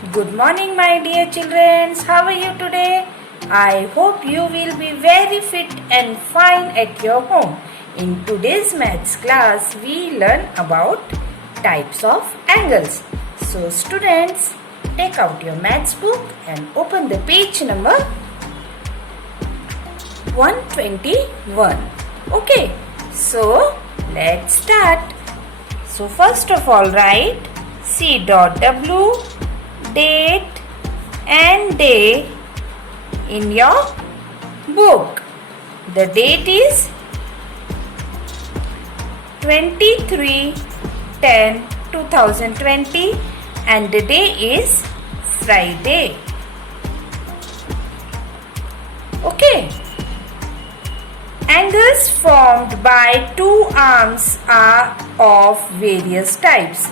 Good morning, my dear children. How are you today? I hope you will be very fit and fine at your home. In today's maths class, we learn about types of angles. So, students, take out your maths book and open the page number 121. Okay, so let's start. So, first of all, write C.W, date and day in your book. The date is 23/10/2020 and the day is Friday. Okay. Angles formed by two arms are of various types.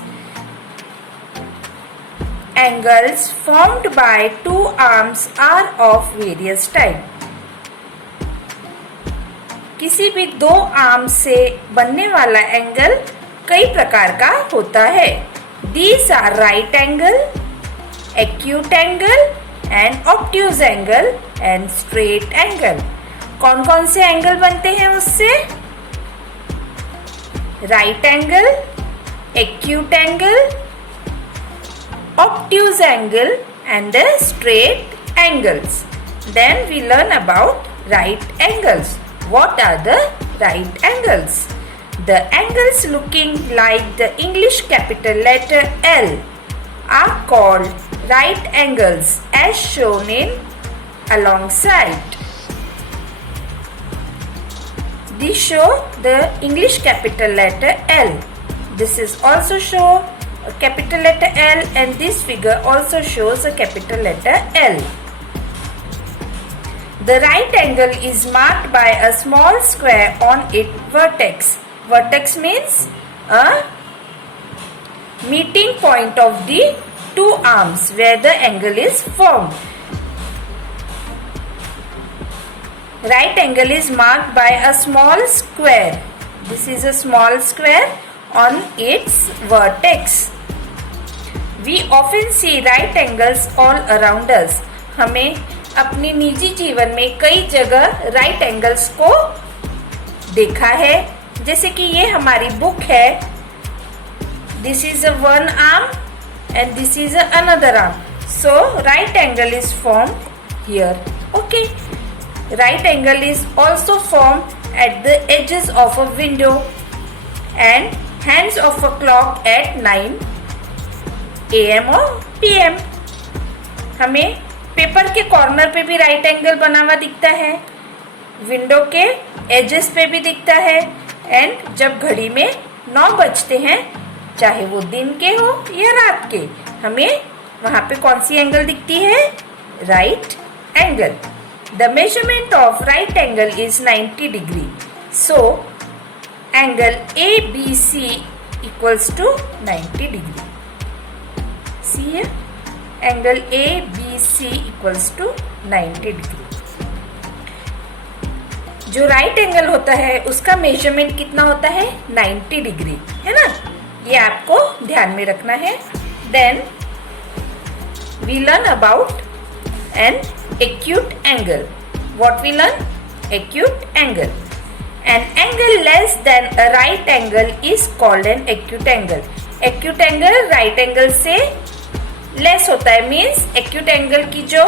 Angles formed by two arms are of various type. किसी भी दो arm से बनने वाला angle कई प्रकार का होता है. These are right angle, acute angle and obtuse angle and straight angle. कौन कौन से एंगल बनते हैं उससे? Right angle, acute angle, obtuse angle and the straight angles. Then we learn about right angles. What are the right angles? The angles looking like the English capital letter L are called right angles as shown in alongside. These show the English capital letter L. This is also show a capital letter L and this figure also shows a capital letter L. The right angle is marked by a small square on its vertex. Vertex means a meeting point of the two arms where the angle is formed. Right angle is marked by a small square. This is a small square on its vertex. We often see right angles all around us. हमें अपनी निजी जीवन में कई जगह right angles को देखा है. जैसे कि ये हमारी बुक है. This is a one arm and this is another arm. So right angle is form here. Okay. Right angle is also formed at the edges of a window and hands of a clock at 9 AM or PM. हमें paper के corner पे भी right angle बना हुआ दिखता है, window के edges पे भी दिखता है एंड जब घड़ी में 9 बजते हैं, चाहे वो दिन के हो या रात के, हमें वहां पे कौन सी एंगल दिखती है? Right angle. The measurement of right angle is 90 degree. So, angle ABC equals to 90 degree. See here? Angle ABC equals to 90 degree. जो right angle होता है उसका measurement कितना होता है? 90 degree, है ना? ये आपको ध्यान में रखना है. Then, we learn about an acute angle. What we learn? Acute angle. An angle less than a right angle is called an acute angle. Acute angle right angle से less होता है. Means acute angle की जो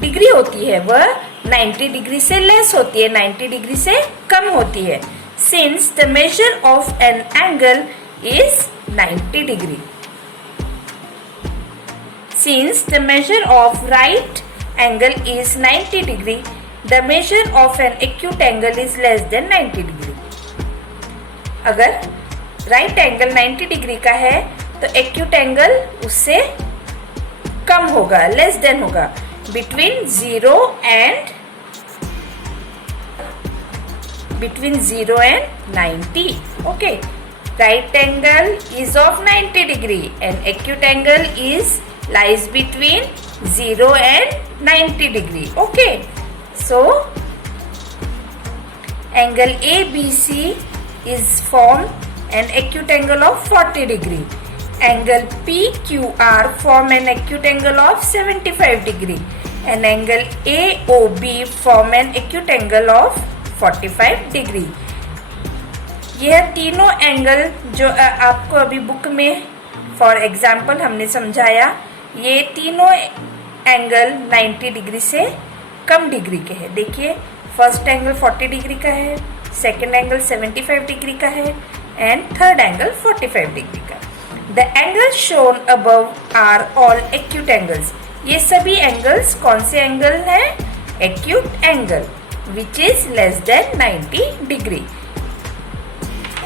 degree होती है वह 90 degree से less होती है, 90 डिग्री से कम होती है. Since the measure of an angle is 90 degree. Since the measure of right angle is 90 degree, the measure of an acute angle is less than 90 degree. अगर right angle 90 degree का है तो acute angle उससे कम होगा, less than होगा, between 0 and 90. Okay. Right angle is of 90 degree and acute angle lies between 0 and 90 degree. Okay. So, angle ABC is formed an acute angle of 40 degree. Angle PQR form an acute angle of 75 degree. And angle AOB form an acute angle of 45 degree. यह तीनों angle जो आपको अभी book में for example हमने समझाया, ये तीनों एंगल 90 डिग्री से कम डिग्री के हैं. देखिए, फर्स्ट एंगल 40 डिग्री का है, सेकेंड एंगल 75 डिग्री का है एंड थर्ड एंगल 45 डिग्री का. The angles shown above are all acute angles. ये सभी एंगल्स कौन से एंगल हैं? Acute angle which is less than 90 degree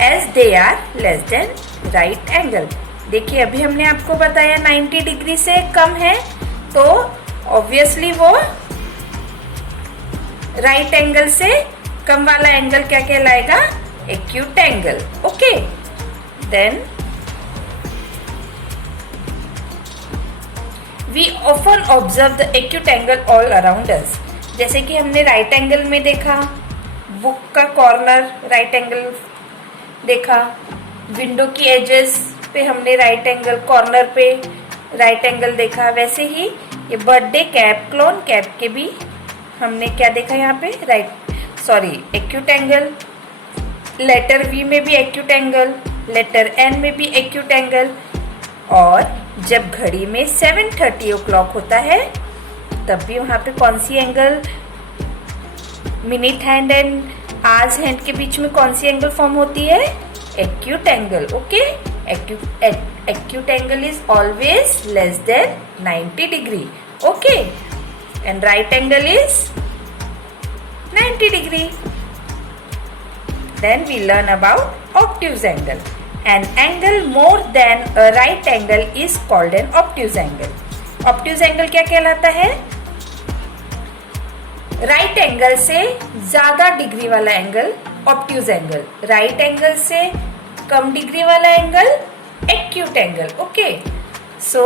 as they are less than right angle. देखिए, अभी हमने आपको बताया 90 डिग्री से कम है तो ऑब्वियसली वो राइट एंगल से कम वाला एंगल क्या कहलाएगा? Acute angle. Okay, then we often observe the acute angle all around us. जैसे कि हमने राइट एंगल में देखा, बुक का कॉर्नर राइट एंगल देखा, विंडो की एजेस पे हमने राइट एंगल, कॉर्नर पे राइट एंगल देखा. वैसे ही ये बर्थडे कैप, क्लोन कैप के भी हमने क्या देखा यहाँ पे? Acute angle. लेटर वी में भी एक्यूट एंगल, लेटर एन में भी एक्यूट एंगल. और जब घड़ी में 7:30 o'clock होता है तब भी वहाँ पे कौन सी angle? Minute hand and hours hand के बीच में कौन सी एंगल फॉर्म होती है? Acute angle. Okay, acute angle is always less than 90 degree. Okay, and right angle is 90 degree. Then we learn about obtuse angle. An angle more than a right angle is called an obtuse angle. Obtuse angle क्या कहलाता है? Right angle से ज्यादा degree वाला angle obtuse angle, right angle से कम degree वाला angle acute angle. Okay, so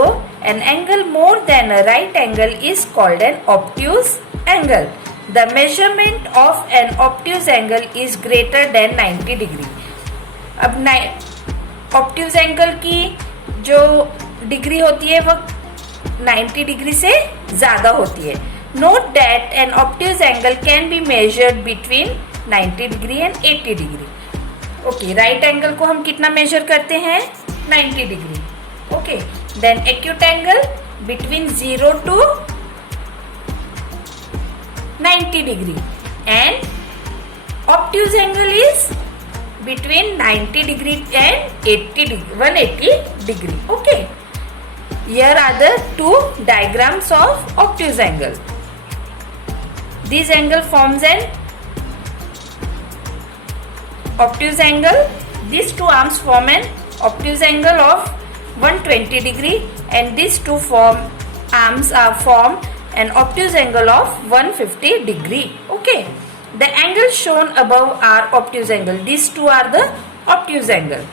an angle more than a right angle is called an obtuse angle. The measurement of an obtuse angle is greater than 90 degree. अब obtuse angle की जो degree होती है वो 90 degree से ज्यादा होती है. Note that an obtuse angle can be measured between 90 degree and 80 degree. Okay, right angle को हम कितना मेजर करते हैं? 90 degree. Okay, then acute angle between 0 to 90 degree and obtuse angle is between 90 degree and 180 degree. Okay, here are the two diagrams of obtuse angle. This angle forms an obtuse angle. These two arms form an obtuse angle of 120 degree and these two arms form an obtuse angle of 150 degree. Okay, the angles shown above are obtuse angle. These two are the obtuse angle.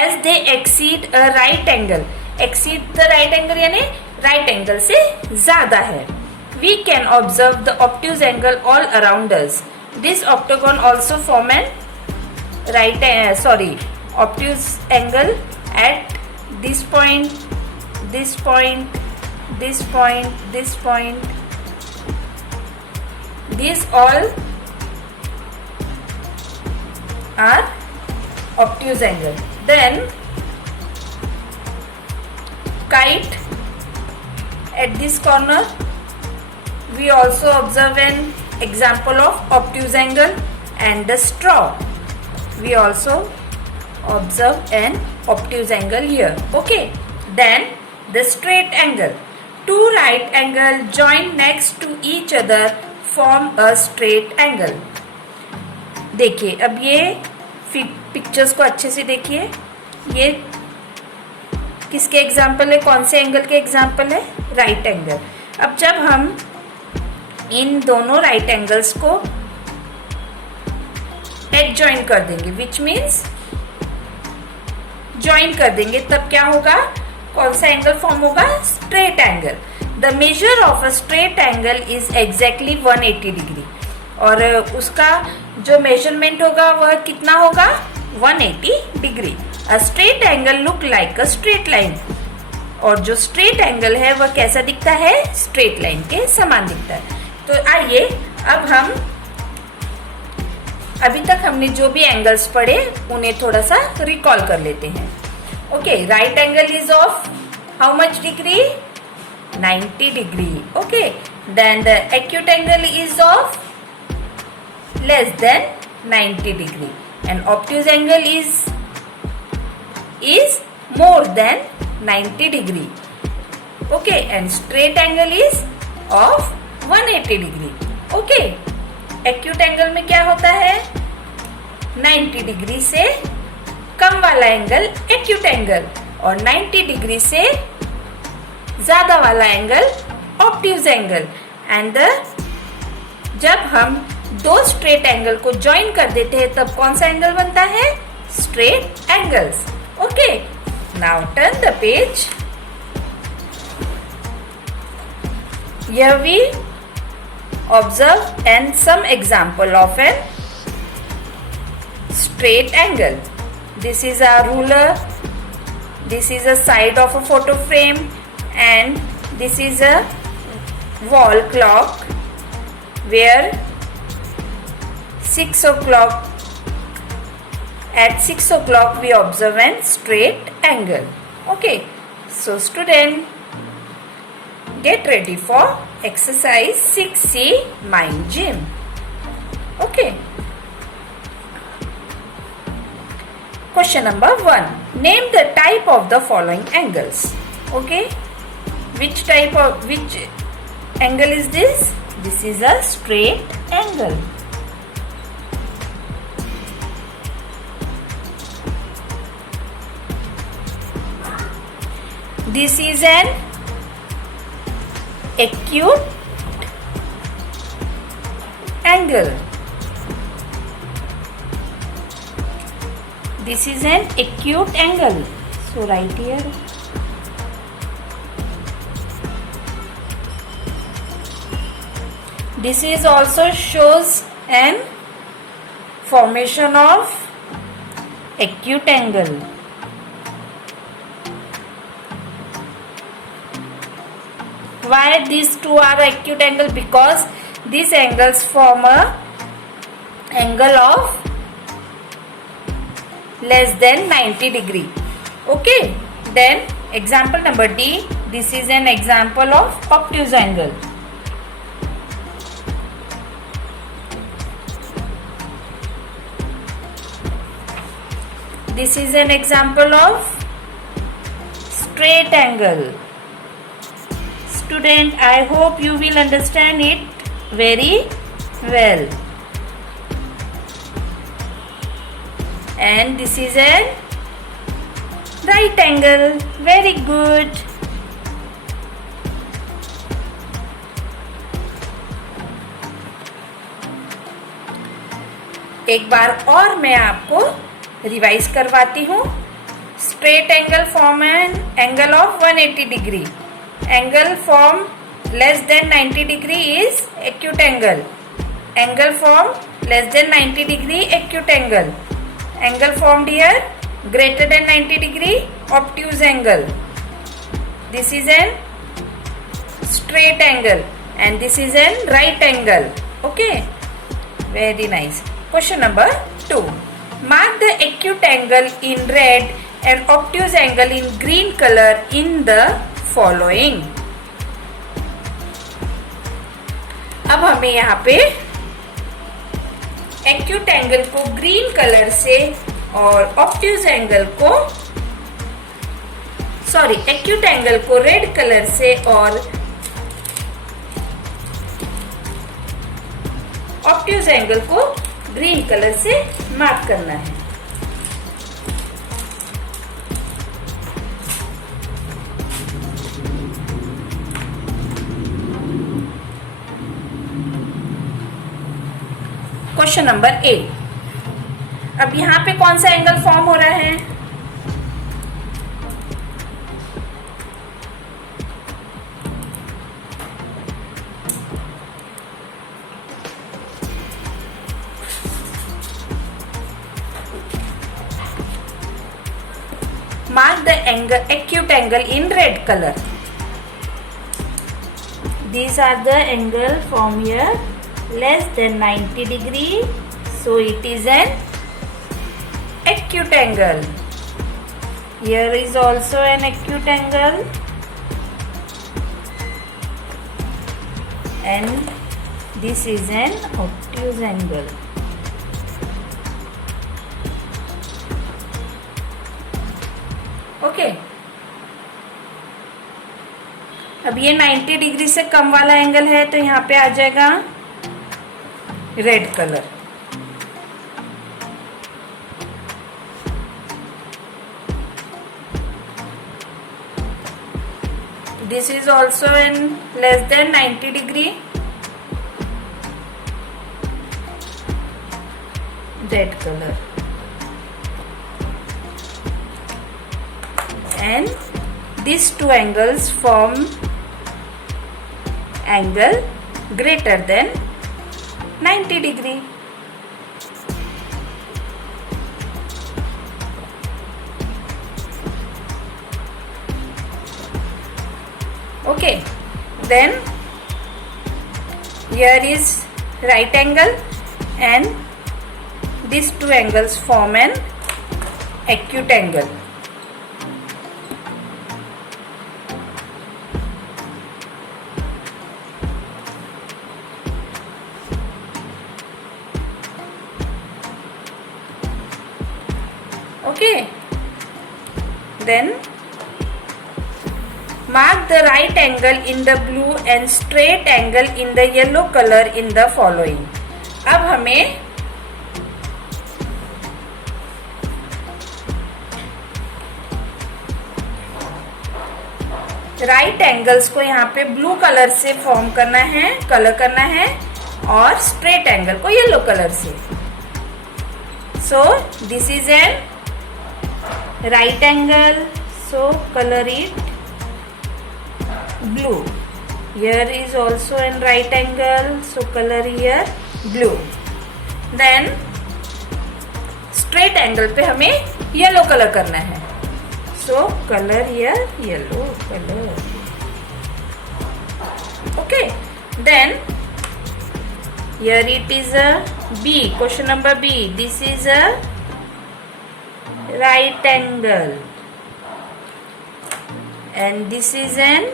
As they exceed a right angle, exceed the right angle यानी right angle से ज़्यादा है. We can observe the obtuse angle all around us. This octagon also form an obtuse angle at this point, this point, this point, this point. These all are obtuse angle. Then kite at this corner, we also observe an example of obtuse angle. And the straw, we also observe an obtuse angle here. Okay, then the straight angle. Two right angle join next to each other form a straight angle. देखिए, अब ये pictures को अच्छे से देखिए. ये किसके example है? कौन से एंगल के एग्जाम्पल है? Right angle. अब जब हम इन दोनों राइट एंगल्स को एडजॉइन कर देंगे, विच मीन्स ज्वाइन कर देंगे, तब क्या होगा? कौन सा एंगल फॉर्म होगा? Straight angle. The measure of a straight angle is exactly 180 degree. और उसका जो मेजरमेंट होगा वह कितना होगा? 180 degree. A straight angle look like a straight line. और जो स्ट्रेट एंगल है वह कैसा दिखता है? स्ट्रेट लाइन के समान दिखता है. तो आइए अब हम अभी तक हमने जो भी एंगल्स पढ़े उन्हें थोड़ा सा रिकॉल कर लेते हैं. Okay, right angle is of how much degree? 90 degree. Okay, then the acute angle is of less than 90 degree and obtuse angle is more than 90 degree. Okay, and straight angle is of 180 degree. Okay, acute angle में क्या होता है? 90 degree से कम वाला angle acute angle और 90 degree से ज्यादा वाला एंगल ऑब्ट्यूज एंगल. एंड जब हम दो स्ट्रेट एंगल को ज्वाइन कर देते हैं तब कौन सा एंगल बनता है? Straight angles. Okay, now turn the page. Here we observe and some example of an straight angle. This is a ruler, this is a side of a photo frame, and this is a wall clock where 6 o'clock, at 6 o'clock we observe an straight angle. Okay, so student, get ready for exercise 6C mind gym. Okay, question number 1, name the type of the following angles. Okay, which angle is this? This is a straight angle. This is an acute angle. This is an acute angle. So right here. This is also shows an formation of acute angle. Why these two are acute angle? Because these angles form a angle of less than 90 degree. Okay, then example number D. This is an example of obtuse angle. This is an example of straight angle. Student, I hope you will understand it very well. And this is a right angle. Very good. एक बार और मैं आपको revise करवाती हूँ. Straight angle form an angle of 180 degree. Angle form less than 90 degree is acute angle. Angle form less than 90 degree acute angle. Angle formed here greater than 90 degree obtuse angle. This is an straight angle and this is an right angle. Okay, very nice. Question number 2. Mark the acute angle in red and obtuse angle in green color in the following. अब हमें यहाँ पे acute angle को green colour से और obtuse angle को acute angle को red colour से और ऑब्ट्यूज एंगल को ग्रीन कलर से मार्क करना है. Question number A. अब यहां पे कौन सा एंगल फॉर्म हो रहा है? Mark the angle, acute angle in red color. These are the angle from here less than 90 degree. So it is an acute angle. Here is also an acute angle. And this is an obtuse angle. Okay अब ये 90 degree से कम वाला angle है तो यहाँ पे आ जाएगा red colour. This is also in less than 90 degree. Red color. And these two angles form angle greater than 90 degree. Okay, then here is right angle and these two angles form an acute angle. Okay, then mark the right angle in the blue and straight angle in the yellow color in the following. अब हमें right angles को यहाँ पे blue colour से form करना है, colour करना है और स्ट्रेट एंगल को येलो कलर से. So this is an right angle, so color it blue. Here is also an right angle, so color here blue. Then straight angle पे हमें yellow color करना है, so color here yellow color. Okay, then here it is a B, question number B. This is a right angle and this is an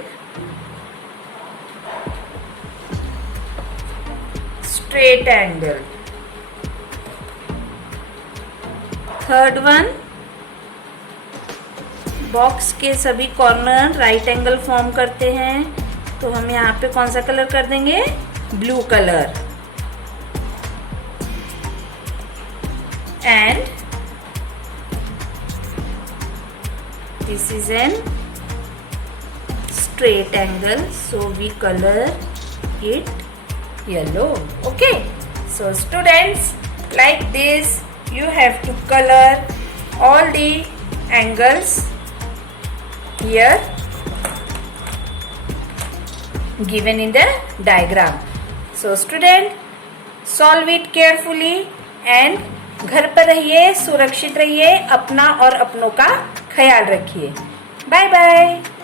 straight angle. Third one, box के सभी corner right angle form करते हैं तो हम यहाँ पे कौन सा कलर कर देंगे, blue colour. And this is an straight angle, so we color it yellow. Okay, so students, like this you have to color all the angles here given in the diagram. So student, solve it carefully and घर पर रहिए, सुरक्षित रहिए, अपना और अपनों का ख्याल रखिए. Bye bye.